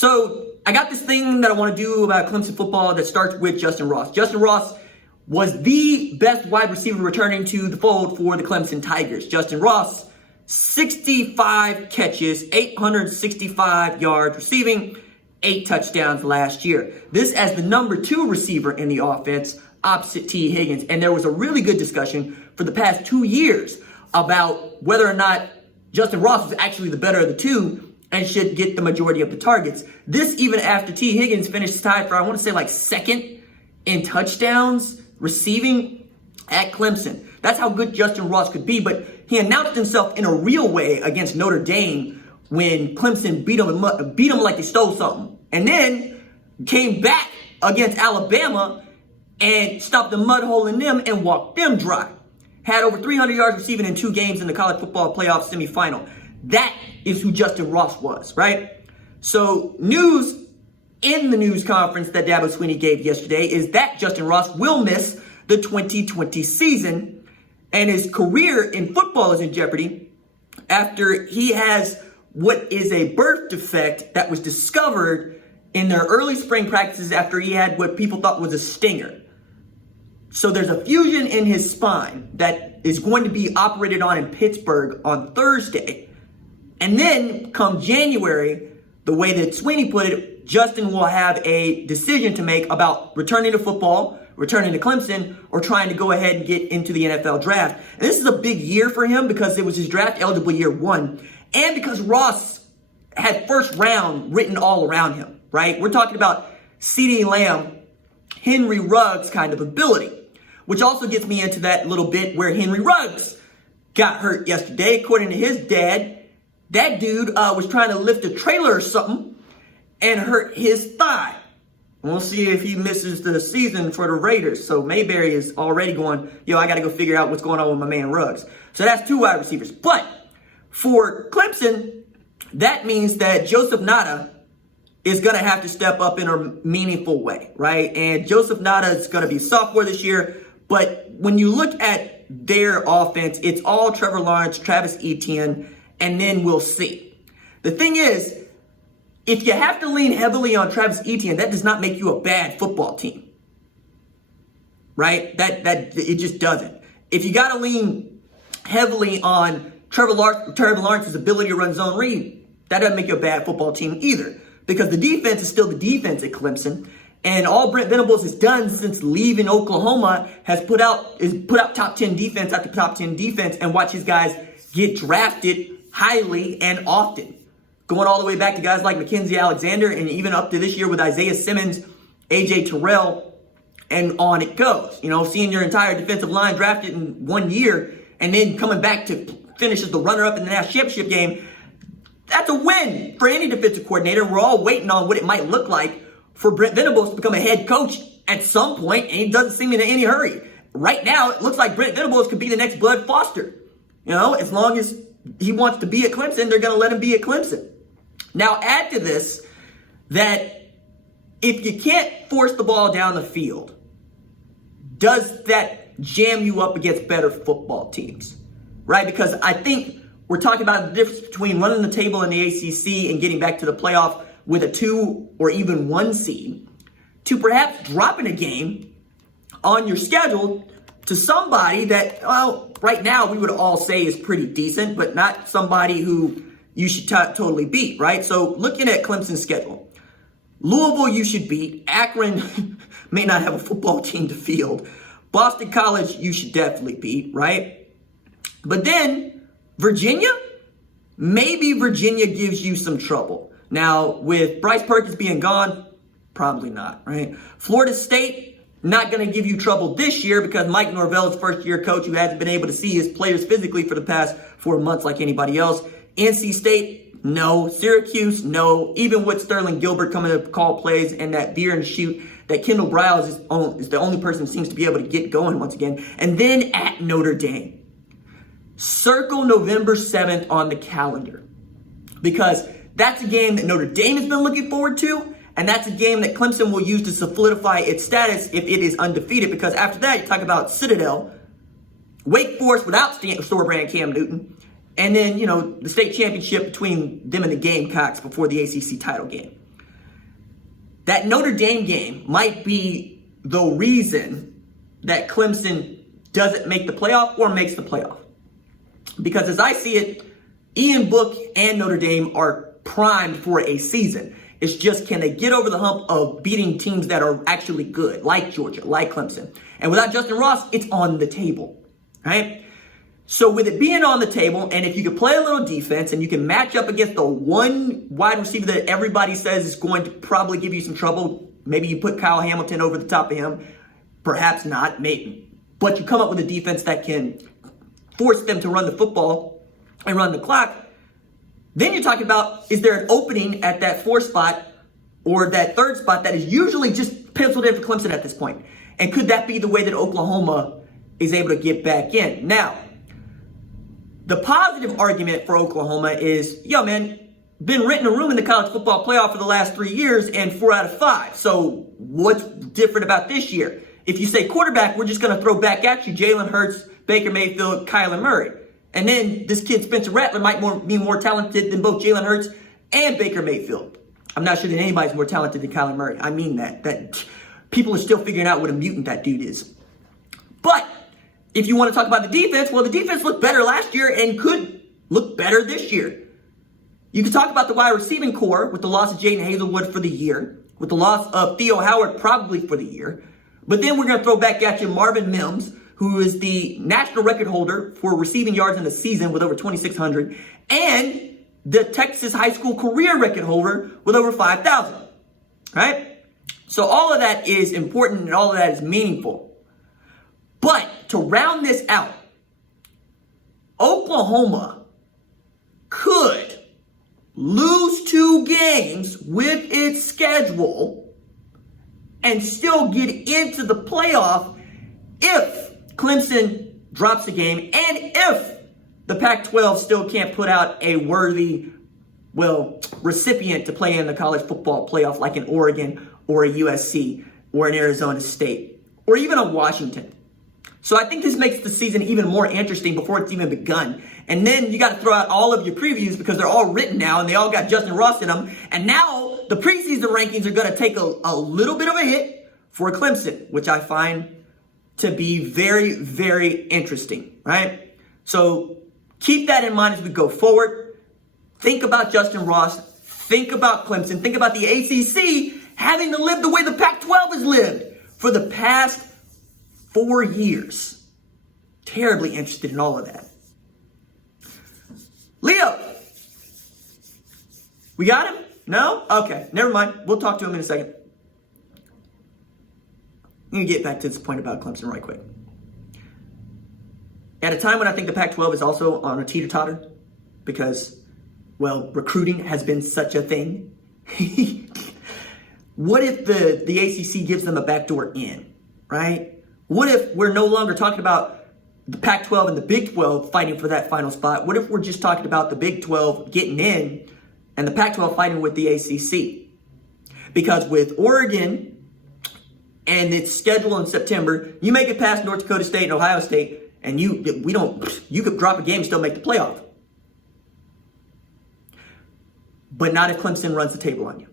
So I got this thing that I want to do about Clemson football that starts with Justyn Ross. Justyn Ross was the best wide receiver returning to the fold for the Clemson Tigers. Justyn Ross, 65 catches, 865 yards receiving, 8 touchdowns last year. This as the number 2 receiver in the offense opposite T. Higgins. And there was a really good discussion for the past 2 years about whether or not Justyn Ross was actually the better of the two and should get the majority of the targets. This even after T. Higgins finished tied for, I want to say, like second in touchdowns receiving at Clemson. That's how good Justyn Ross could be, but he announced himself in a real way against Notre Dame when Clemson beat him like they stole something. And then came back against Alabama and stopped the mud hole in them and walked them dry. Had over 300 yards receiving in 2 games in the college football playoff semifinal. That is who Justyn Ross was, right? So news in the news conference that Dabo Swinney gave yesterday is that Justyn Ross will miss the 2020 season and his career in football is in jeopardy after he has what is a birth defect that was discovered in their early spring practices after he had what people thought was a stinger. So there's a fusion in his spine that is going to be operated on in Pittsburgh on Thursday. And then come January, the way that Swinney put it, Justyn will have a decision to make about returning to football, returning to Clemson, or trying to go ahead and get into the NFL draft. And this is a big year for him because it was his draft eligible year 1. And because Ross had first round written all around him, right? We're talking about CeeDee Lamb, Henry Ruggs kind of ability, which also gets me into that little bit where Henry Ruggs got hurt yesterday. According to his dad, that dude was trying to lift a trailer or something and hurt his thigh. We'll see if he misses the season for the Raiders. So Mayberry is already going, I got to go figure out what's going on with my man Ruggs. So that's 2 wide receivers. But for Clemson, that means that Joseph Nada is going to have to step up in a meaningful way, right? And Joseph Nada is going to be a sophomore this year. But when you look at their offense, it's all Trevor Lawrence, Travis Etienne, and then we'll see. The thing is, if you have to lean heavily on Travis Etienne, that does not make you a bad football team, right? That it just doesn't. If you got to lean heavily on Trevor Lawrence's ability to run zone read, that doesn't make you a bad football team either, because the defense is still the defense at Clemson. And all Brent Venables has done since leaving Oklahoma is put out top 10 defense after top 10 defense and watch his guys get drafted highly and often. Going all the way back to guys like Mackenzie Alexander and even up to this year with Isaiah Simmons, AJ Terrell, and on it goes. Seeing your entire defensive line drafted in 1 year and then coming back to finish as the runner-up in the national championship game, that's a win for any defensive coordinator. We're all waiting on what it might look like for Brent Venables to become a head coach at some point, and he doesn't seem in any hurry. Right now, it looks like Brent Venables could be the next Bud Foster. As long as he wants to be at Clemson, they're going to let him be at Clemson. Now, add to this that if you can't force the ball down the field, does that jam you up against better football teams, right? Because I think we're talking about the difference between running the table in the ACC and getting back to the playoff with a 2 or even 1 seed to perhaps dropping a game on your schedule to somebody that, right now we would all say is pretty decent, but not somebody who you should totally beat, right? So looking at Clemson's schedule, Louisville you should beat. Akron may not have a football team to field. Boston College you should definitely beat, right? But then Virginia, maybe Virginia gives you some trouble. Now, with Bryce Perkins being gone, probably not, right? Florida State, not going to give you trouble this year because Mike Norvell is first-year coach who hasn't been able to see his players physically for the past 4 months like anybody else. NC State, no. Syracuse, no. Even with Sterling Gilbert coming to call plays and that veer and shoot, that Kendall Briles is the only person who seems to be able to get going once again. And then at Notre Dame. Circle November 7th on the calendar because that's a game that Notre Dame has been looking forward to, and that's a game that Clemson will use to solidify its status if it is undefeated, because after that, you talk about Citadel, Wake Forest without store brand Cam Newton, and then, the state championship between them and the Gamecocks before the ACC title game. that Notre Dame game might be the reason that Clemson doesn't make the playoff or makes the playoff. Because as I see it, Ian Book and Notre Dame are primed for a season. It's just, can they get over the hump of beating teams that are actually good, like Georgia, like Clemson? And without Justyn Ross, it's on the table, right? So with it being on the table, and if you can play a little defense and you can match up against the one wide receiver that everybody says is going to probably give you some trouble, maybe you put Kyle Hamilton over the top of him, perhaps not, maybe. But you come up with a defense that can force them to run the football and run the clock. Then you're talking about, is there an opening at that 4th spot or that 3rd spot that is usually just penciled in for Clemson at this point? And could that be the way that Oklahoma is able to get back in? Now, the positive argument for Oklahoma is, yo, man, been renting a room in the college football playoff for the last 3 years and 4 out of 5. So what's different about this year? If you say quarterback, we're just going to throw back at you Jalen Hurts, Baker Mayfield, Kyler Murray. And then this kid, Spencer Rattler, might be more talented than both Jalen Hurts and Baker Mayfield. I'm not sure that anybody's more talented than Kyler Murray. I mean that people are still figuring out what a mutant that dude is. But if you want to talk about the defense, well, the defense looked better last year and could look better this year. You can talk about the wide receiving core with the loss of Jaden Hazelwood for the year, with the loss of Theo Howard probably for the year. But then we're going to throw back at you Marvin Mims, who is the national record holder for receiving yards in a season with over 2,600, and the Texas high school career record holder with over 5,000, right? So all of that is important and all of that is meaningful. But to round this out, Oklahoma could lose 2 games with its schedule and still get into the playoff if Clemson drops a game and if the Pac-12 still can't put out a worthy, recipient to play in the college football playoff like an Oregon or a USC or an Arizona State or even a Washington. So I think this makes the season even more interesting before it's even begun. And then you got to throw out all of your previews because they're all written now and they all got Justyn Ross in them. And now the preseason rankings are going to take a little bit of a hit for Clemson, which I find to be very, very interesting, right? So keep that in mind as we go forward. Think about Justyn Ross. Think about Clemson. Think about the ACC having to live the way the Pac-12 has lived for the past 4 years. Terribly interested in all of that. Leo, we got him? No? Okay, never mind. We'll talk to him in a second. I'm going to get back to this point about Clemson right quick. At a time when I think the Pac-12 is also on a teeter-totter because, recruiting has been such a thing. What if the ACC gives them a backdoor in, right? What if we're no longer talking about the Pac-12 and the Big 12 fighting for that final spot? What if we're just talking about the Big 12 getting in and the Pac-12 fighting with the ACC? Because with Oregon and its schedule in September, you make it past North Dakota State and Ohio State, and you could drop a game and still make the playoff. But not if Clemson runs the table on you.